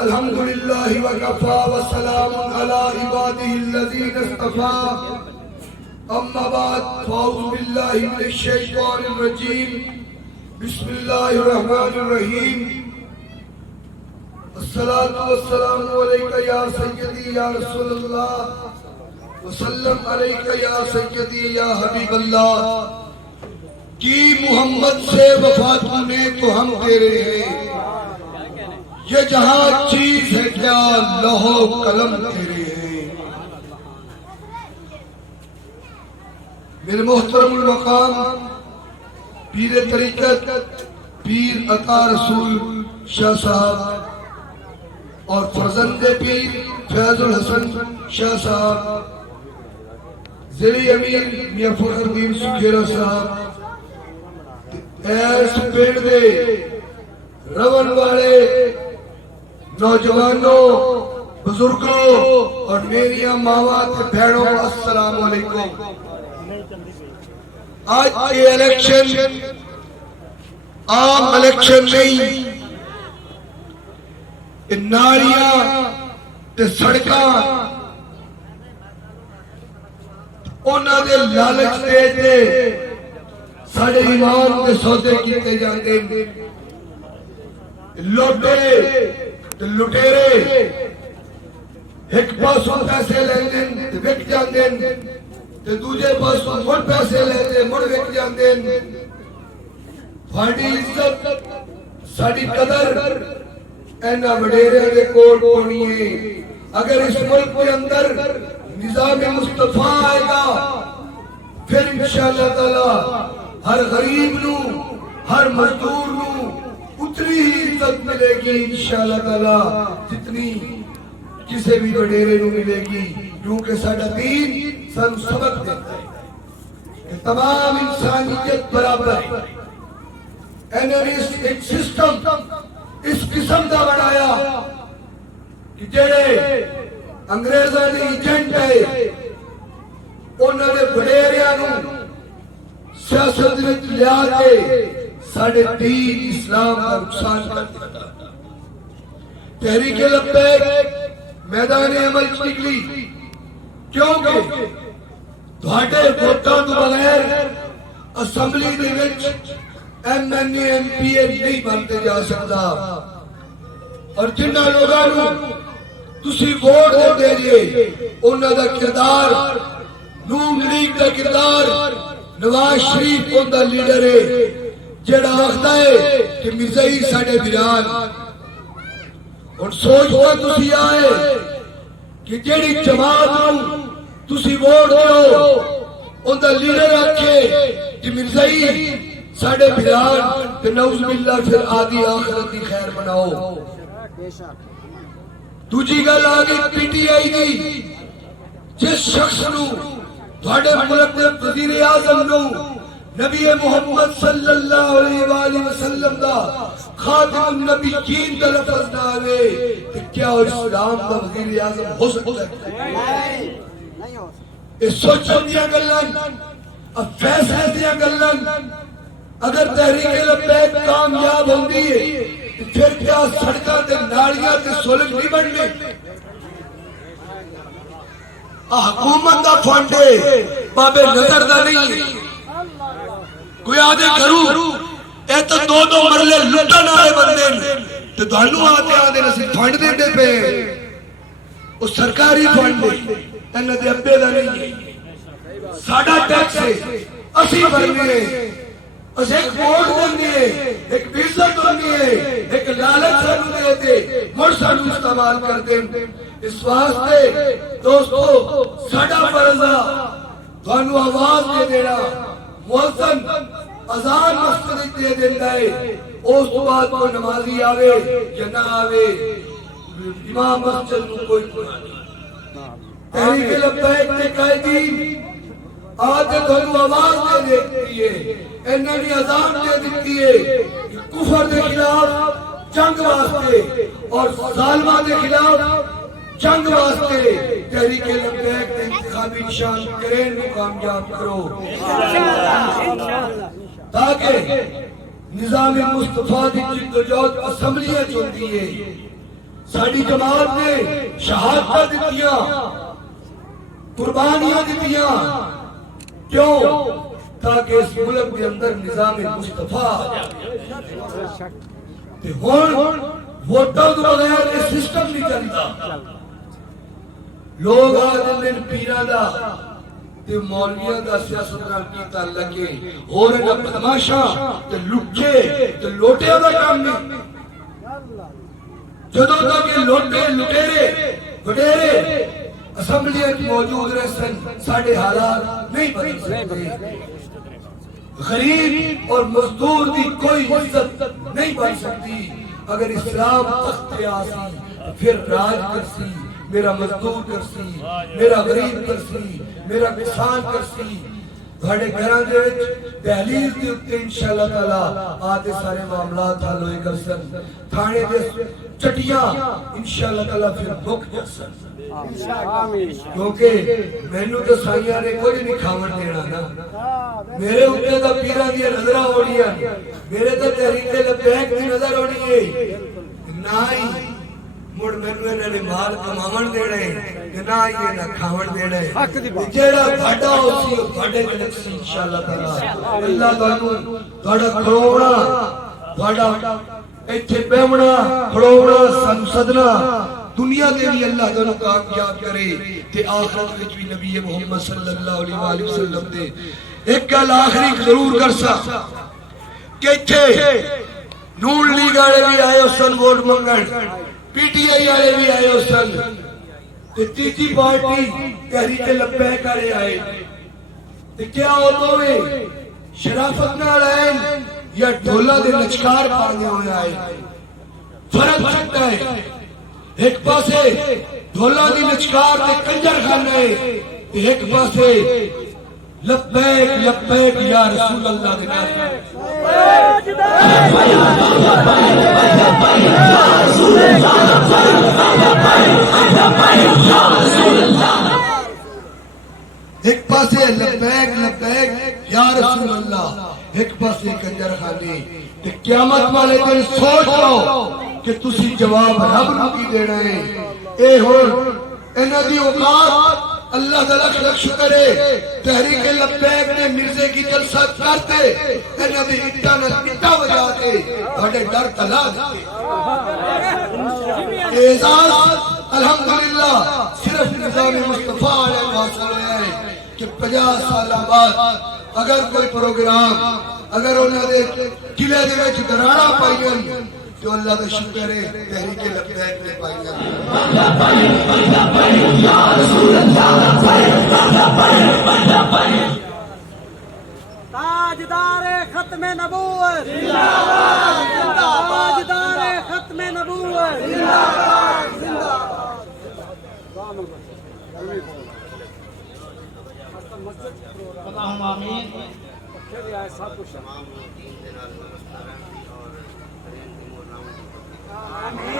الحمد للہ وکفا وسلام علی عبادہ الذین اصطفى اما بعد فاعوذ باللہ من الشیطان الرجیم بسم اللہ الرحمن الرحیم الصلاة والسلام علیکہ یا سیدی یا رسول اللہ وسلم علیکہ یا سیدی یا حبیب اللہ کی محمد سے وفا نے تو ہم تیرے ہیں یہ جہاں چیز ہے کیا لوح و قلم تیرے ہیں میرے محترم المقام پیر طریقت پیر عطا رسول شاہ صاحب اور فرزند پیر فیض الحسن شاہ صاحب زیرِ امیر میاں فخر الدین سکھیرا صاحب ایس پیڑ دے رون والے نوجوانوں بزرگوں اور میریاں ماواں تے بہنوں السلام علیکم۔ آج یہ الیکشن عام الیکشن نہیں، نالیاں تے سڑکاں انہاں دے لالچ دے ساڑھے ایمان دے سودے کیتے جاندے لوٹے تے لٹیرے ایک پاسوں پیسے لیندے تے وک جاندے تے دوجے پاسوں مڑ پیسے لیندے مڑ وک جاندے تھوڑی عزت ساڑی قدر اینا وڈیرے دے کول کونی ہے۔ اگر اس ملک کے اندر نظام مصطفیٰ آئے گا پھر انشاءاللہ تعالی ہر غریب نو ہر مزدور نو اتنی ہی عزت ملے گی انشاءاللہ تعالی جتنی کسی بھی وڈیرے نو ملے گی، کیونکہ ساڈا دین سن سبق دیتا ہے کہ تمام انسانیت برابر ہے۔ انہوں نے ایک سسٹم اس قسم دا بنایا کہ جڑے انگریزاں دے ایجنٹ ہے انہوں نے وڈیریاں نو سیاست وچ لیا کے ساڑھے دین اسلام کا نقصان کر دیتا۔ تحریک لبیک میدان عمل نکلی کیونکہ تھوڑے ووٹاں تو بغیر اسمبلی دے وچ M N A M P A نہیں بنتے جا سکتا، اور جنہاں لوگاں نو تسی ووٹ دے دیے انہاں دا کردار نون لیگ دا کردار نواز شریف اوندا لیڈر ہے جڑا آخدا ہے کہ مرزائی ساڈے ویران۔ اور سوچ ہوا تسی آئے کہ جیڑی جماعت نو تسی ووٹ دیو اوندا لیڈر آکھے کہ مرزائی ساڈے ویران تے نعوذ باللہ پھر آدھی آخرت دی خیر بناؤ۔ دوجی گل آگئی پی ٹی آئی دی، جس شخص نو تھوڑے ملک دے وزیر اعظم نو نبی محمد صلی اللہ علیہ وآلہ وسلم دا خاتم النبیین دا لفظ نہ آوے کہ کیا اسلام دا وزیر اعظم ہو سکتا ہے؟ اس سوچوں دیا گلن اب فیصلے دیا گلن اگر تحریک لبیک کامیاب ہوندی ہے پھر کیا سڑکاں تے نالیاں تے سولک نہیں بن گئے؟ حکومت دا فنڈ ہے بابے نظر دا نہیں ہے۔ کوئی آدھے کروں اے تو دو مرلے لٹن آئے بندے تو دھانوں آتے نسی فنڈ دے دے پہ وہ سرکاری فنڈ ہے انہوں دے ابے دا نہیں ہے، ساڑھا ٹیکس ہے اسی بھرنے ہیں، اس ایک ووٹ دینے ہیں، ایک عزت ہونے ہیں، ایک لالچ سانو دے دے مر سانو استعمال کر دیں۔ اس واسطے دوستو ساڑھا فرضا دھانو آواز دے دینا، مؤذن اذان مسجد دے دینا ہے، اس بعد کو نمازی آوے یا نہ آوے امام مسجد کو کوئی نہیں۔ تحریک لبیک کے قائدین آج دھانو آواز دے دیتی ہے، انہوں نے اذان دے دیتی ہے کفر دے خلاف جنگ واسطے اور ظالمہ دے خلاف جنگ واسطے تحریک لبیک دے انتخابی نشان کریں کو کامیاب کرو تاکہ نظام مصطفیٰ دی جدوجہد اسمبلیاں چلتی ہے ساری جماعت نے شہادت دتیاں قربانیاں دتیاں کیوں تاکہ اس ملک کے اندر نظام مصطفیٰ آ جائے تے ہن ووٹاں تو بغیر یہ سسٹم نہیں چلتا لوگ آج دن پیراں دا تے مولیاں دا سیاست نال کی تعلق ہے اور دا بدماشا تے لٹے تے لوٹیاں دا کام نہیں جدوں تک یہ لوٹے لٹیرے وڈیرے اسمبلیاں موجود رہ سن ساڈے حالات نہیں بدل سکتے غریب اور مزدور کی کوئی عزت نہیں بن سکتی اگر اسلام تخت پہ آسی پھر راج کرسی میرا مزدور کرسی میرا غریب کرسی میرا کسان کرسی بڑے گھران دے وچ دہلیز دی اتے انشاءاللہ تعالی آتے سارے معاملات حل ہوئے کرسن تھانے دے چٹیاں انشاءاللہ تعالی پھر بک جسن کیونکہ مینو تو سائیاں نے کوئی نہیں کھاون دینا نا میرے اتے دا پیرا دی نظرہ ہونی ہے میرے تو تحریک لبیک دی نظر ہونی ہے نہ ہی مڑ مینو انہاں نے مال کماون دینا ہے کہ نہ ہی نہ کھاون دینا ہے جیڑا بڑا ہوسی او بڑے نقصی انشاءاللہ تعالی اللہ تانوں تہاڈا کھڑونا تہاڈا ایتھے بیمنا کھڑونا سنسدنا دنیا دے بھی اللہ تعالیٰ کامیاب کرے تے آخرت وچ بھی نبی محمد صلی اللہ علیہ وآلہ وسلم دے ایک گل آخری ضرور کرسا کہ ایتھے نون لیگ والے بھی آئے سن ووٹ منگن پی ٹی آئی والے بھی آئے سن تے تیسری پارٹی تحریک لبیک والے آئے تے کیا ہوتا ہے شرافت نال آئے یا ڈھولا دے لچکار پانے ہوئے آئے فرق سکتا ہے ایک پاسے ڈھولا دی لچکار تے کنجر خانے تے ایک پاسے لبیک لبیک یا رسول اللہ دے نام ایک پاسے لبیک لبیک یا رسول اللہ ایک پاسے کنجر خانے تے قیامت والے دن سوچ لو کہ تسی جواب رب نو کی دینا ہے اے ہون انہاں دی اوقات اللہ کا لکھ لکھ شکر ہے تحریک لبیک نے مرزے کی جلسہ کرتے انہاں دی اٹھا نہ اٹھا وجہ کے بڑے ڈر تلا دیتے اعزاز الحمدللہ صرف نظام مصطفیٰ علیہ حاصل ہوا ہے کہ 50 سالہ بعد اگر کوئی پروگرام اگر انہاں دے قلعے دے وچ دراڑا پائیاں جو اللہ کا شکر ہے تحریک لبیک نے پائی تاجدار ختم نبوت تاجدار ختم نبوت اللہم آمین آمین